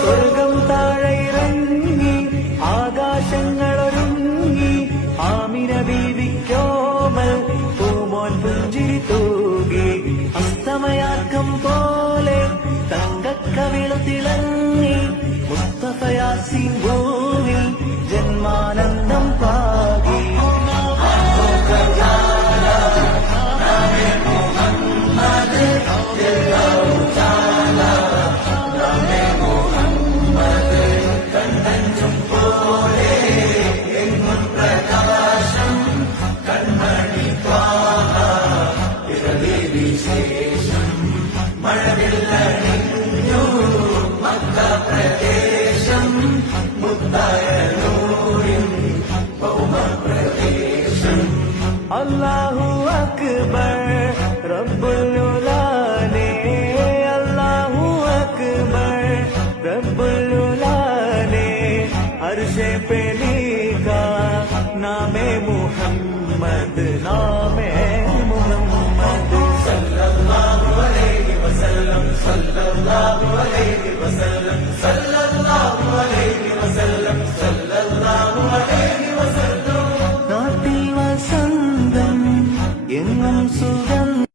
സ്വർഗം താഴെ ഇറങ്ങി ആകാശങ്ങളൊരുങ്ങി ആമിന ബീവിക്കോമൽ പൂമോൻ പുഞ്ചിരി തൂകി അസ്തമയാക്കം പോലെ തങ്കക്കവിളു തിളങ്ങി മുസ്തഫയാസിൻ പോ അല്ലാഹു അക്ബർ റബ്ബുൽ ഉലാനെ അല്ലാഹു അക്ബർ റബ്ബുൽ ഉലാനെ അർശെ पे लिखा नामे मुहम्मद नामे